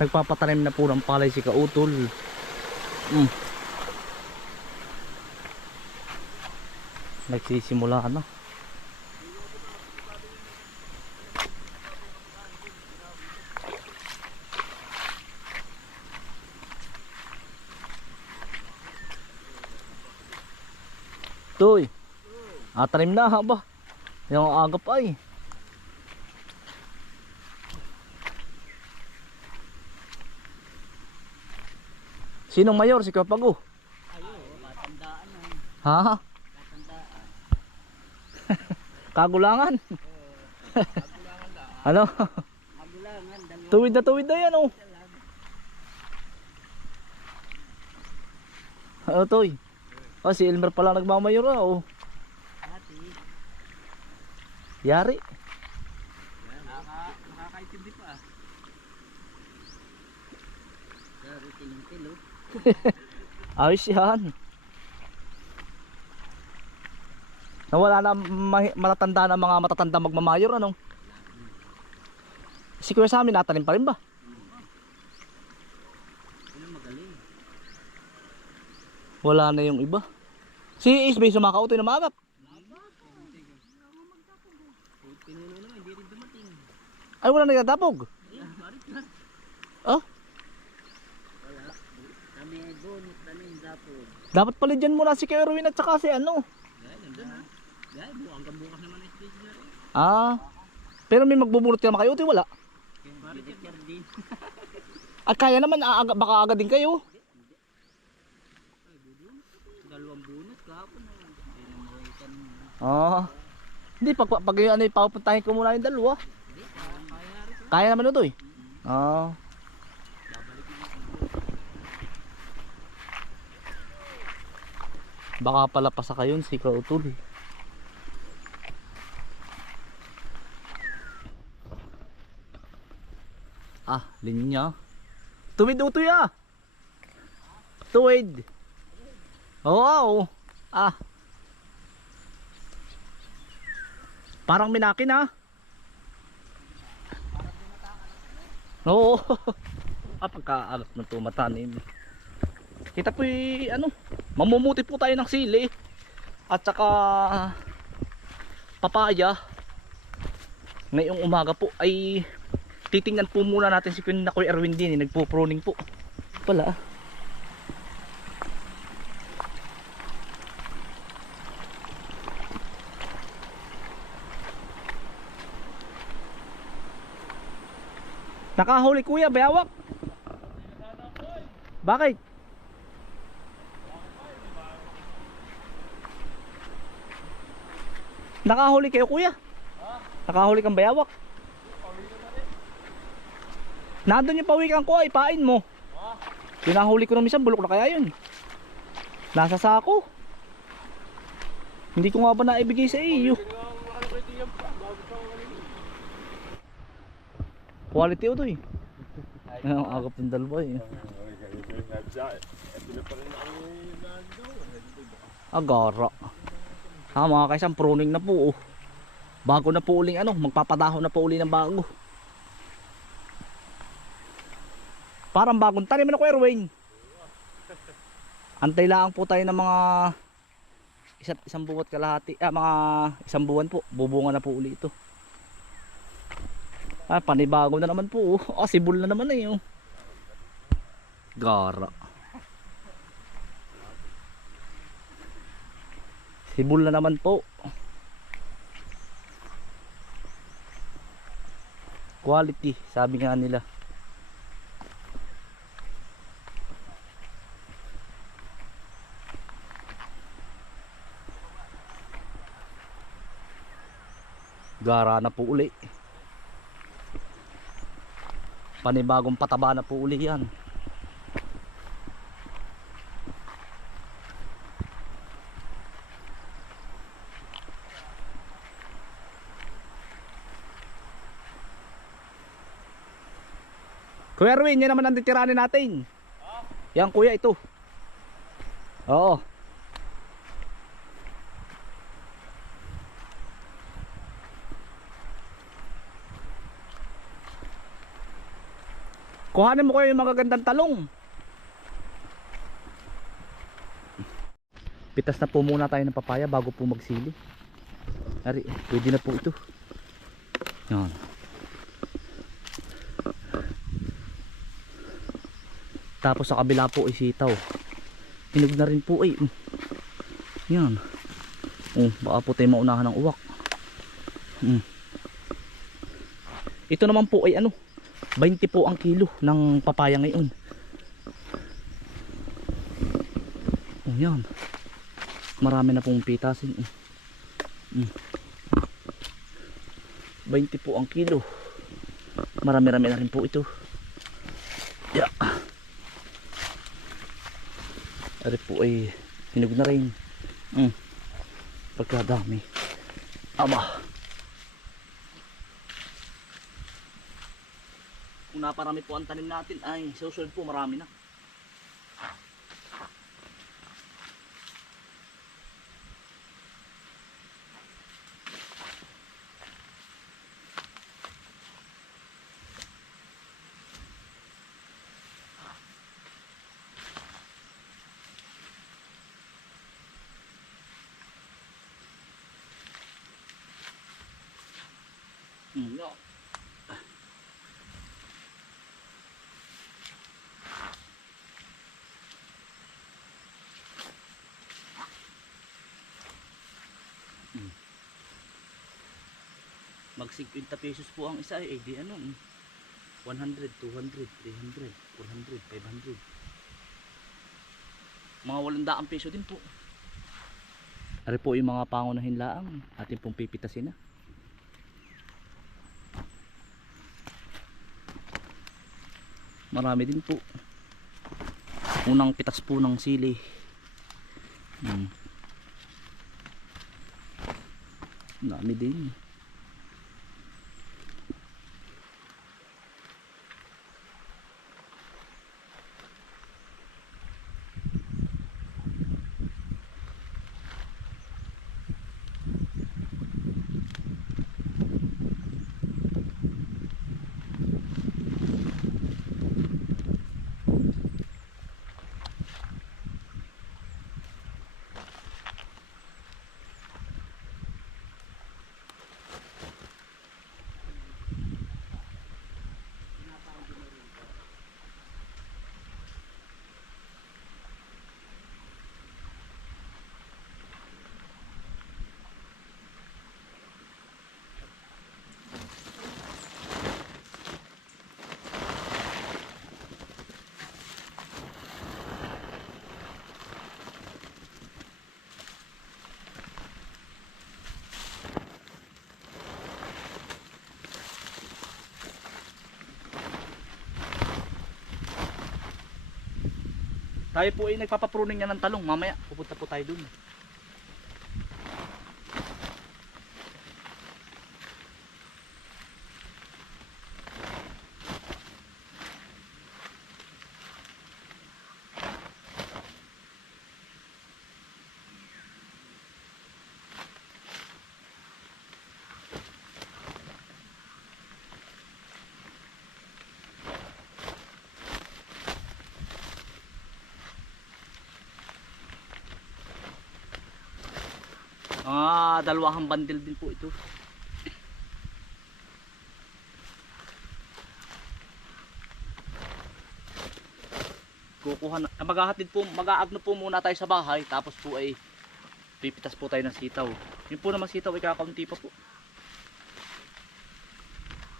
Nagpapatanim na po ng palay si Kautol. Mm. Nagsisimula na. Toy. Ah, tanim na ha ba? Yung aga pa eh. Sinong mayor? Si Kapago? Ha? Kagulangan? ano? Tuwid na tuwid na yan oh. Ano toy? Oh, si Elmer pala nagmamayor ah oh. Yari. Ayos yan. Nawala na ma- matatanda na mga matatanda magmamayor ano? Si Kuya sa amin natanim pa rin ba? Wala na yung iba. Si Isbay sumakautoy na maagap. Ay wala nagdadapog. Oh, Wala. Kami ay bonus, kami yung dapod. Dapat pala dyan muna si Kuya Erwin at saka si ano. Bu hanggang bukas naman ang stage na rin. Ah. Pero may magbubunot naman kayo, utoy wala. At kaya naman, aaga, baka agad din kayo. Dalawang. Ah. Hindi, pag, pag, pag ano, papuntahin ko muna yung dalawa. Kaya naman ito eh. Ah. Baka pala pa sa kayon si Kautul eh. Ah, linya. Tuwid utoy ah. Tuwid. Oo. Ah. Parang minakin ah. Oo. ah, pagkaalat ng tumatanim. Kita po yung, ano, mamumuti po tayo ng sili. At saka papaya. Ngayong umaga po ay titingnan po muna natin si na Kuya Erwin din. Nagpo-pruning po. Pala. ah. Nakahuli kuya, bayawak. Bakit? Nakahuli kayo kuya? Nakahuli kang bayawak? Nandun yung pawikan ko, ipain mo. Pinahuli ko na minsan, bulok na kaya yun. Nasa sako. Hindi ko nga ba naibigay sa iyo. Quality o to eh. Ang agap ng dalawa eh. Agara. Ah mga kaisang pruning na po oh. Bago na po uling ano, magpapadahon na po uli ng bago. Parang bagong tanim na ko Erwin. Antay lang po tayo ng mga isa't isang buwan kalahati, ah mga isang buwan po, bubunga na po uli ito. Ah, panibago na naman po. Oh, oh sibol na naman eh. Oh. Gara. Sibol na naman po. Quality, sabi nga nila. Gara na po uli. Panibagong pataba na po uli yan. Kuya Erwin, yan naman ang titiranin natin. Yan kuya ito. Oo. Kuhanin mo kayo yung magagandang talong. Pitas na po muna tayo ng papaya bago po magsili. Ari, pwede na po ito. Yan. Tapos sa kabila po ay sitaw. Hinog na rin po ay. mm. Yan. Oh, baka po tayo maunahan ng uwak. Mm. Ito naman po ay ano, 20 po ang kilo ng papaya ngayon. Oh, yan. Marami na pong pitasin. Mm. Mm. 20 po ang kilo. Marami-rami na rin po ito. Yeah. Ari po ay hinog na rin. Mm. Pagkadami. Aba. Kung naparami po ang tanim natin ay susunod po marami na. No. Mag 50 pesos po ang isa eh di ano mm. 100, 200, 300, 400, 500 mga 800 peso din po Ari po yung mga pangunahin laang atin pong pipitasin na marami din po. Unang pitas po ng sili. Hmm. dami din tayo po ay nagpapapruning niya ng talong. Mamaya pupunta po tayo dun Ah, dalawang bundle din po ito. Kukuha na, ah, maghahatid po, mag-aagno po muna tayo sa bahay tapos po ay pipitas po tayo ng sitaw. Yung po naman sitaw ay kakaunti pa po.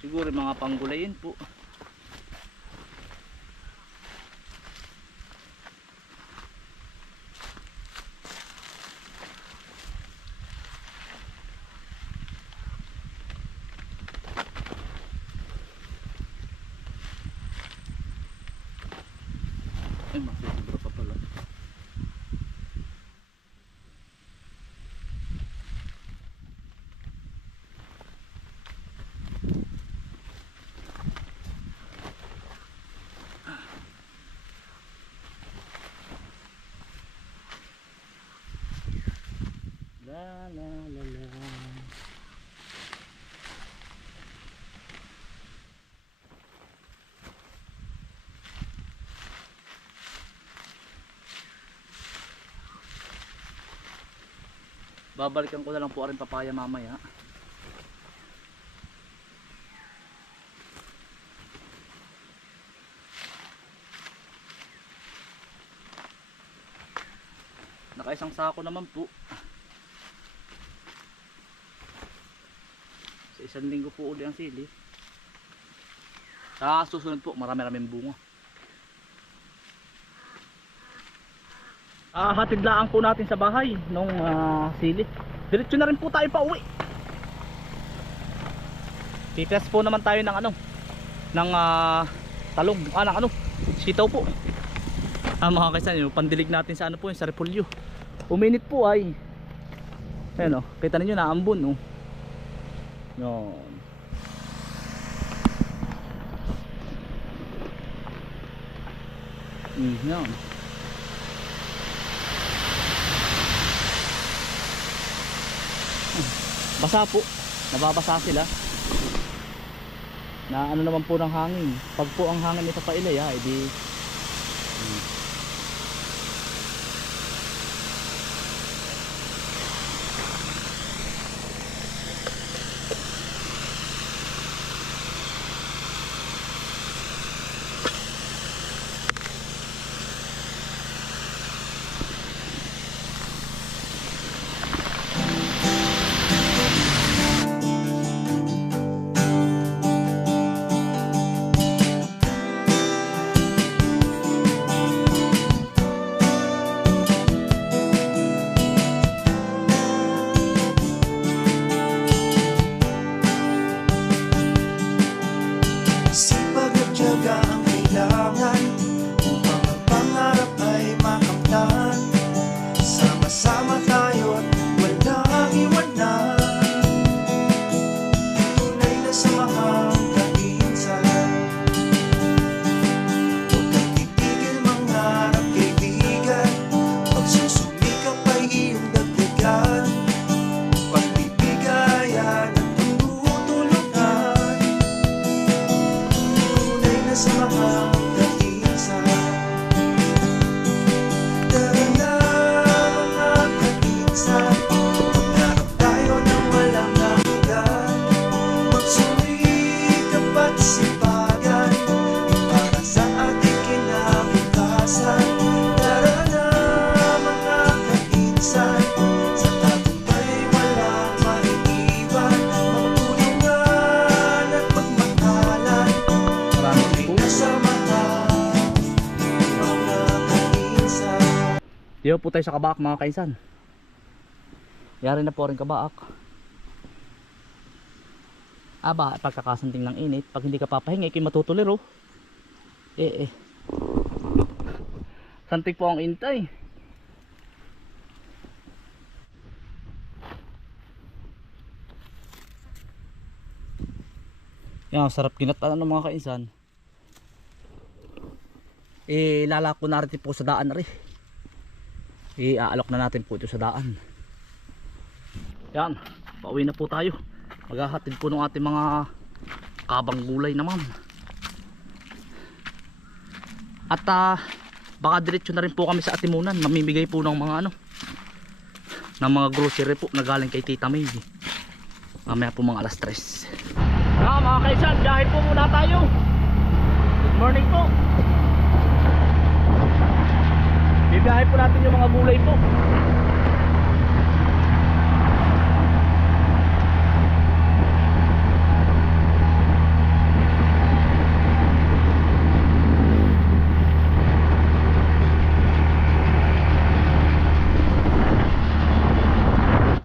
Siguro mga panggulayin po. Ay, masusunod pa pala. La la la la. Babalikan ko na lang po rin papaya mamaya. Nakaisang sako naman po. Sa isang linggo po uli ang sili. Sa susunod po, marami-raming bunga. Ah, hatid lang po natin sa bahay nung ah, sili. Diretso na rin po tayo pa uwi. Pipias po naman tayo ng ano, ng ah, talong, ah, ng ano, sitaw po. Ah, mga kaisan, yung pandilig natin sa ano po, yung sa repolyo. Uminit po ay. Ayan o, kita ninyo naambon o. Yan. Mm, yan. Basa po. Nababasa sila. Na ano naman po ng hangin. Pag po ang hangin ito pa ilay ha, edi Sipag Dito po tayo sa kabaak mga kaisan. Yari na po rin kabaak. Aba, pagkakasanting ng init, pag hindi ka papahinga, ikay matutuliro. Eh eh. Santik po ang intay. Yan, sarap ginataan ng mga kainsan. Eh, lalako na rin po sa daan rin i-aalok na natin po ito sa daan. Yan pauwi na po tayo. Maghahatid po ng ating mga kabang gulay naman. At ah, baka diretso na rin po kami sa atimunan. Mamimigay po ng mga ano ng mga grocery po na galing kay Tita May. Mamaya po mga alas 3 ah, mga kaisan dahil po muna tayo. Good morning po Bibiyahe po natin yung mga gulay po.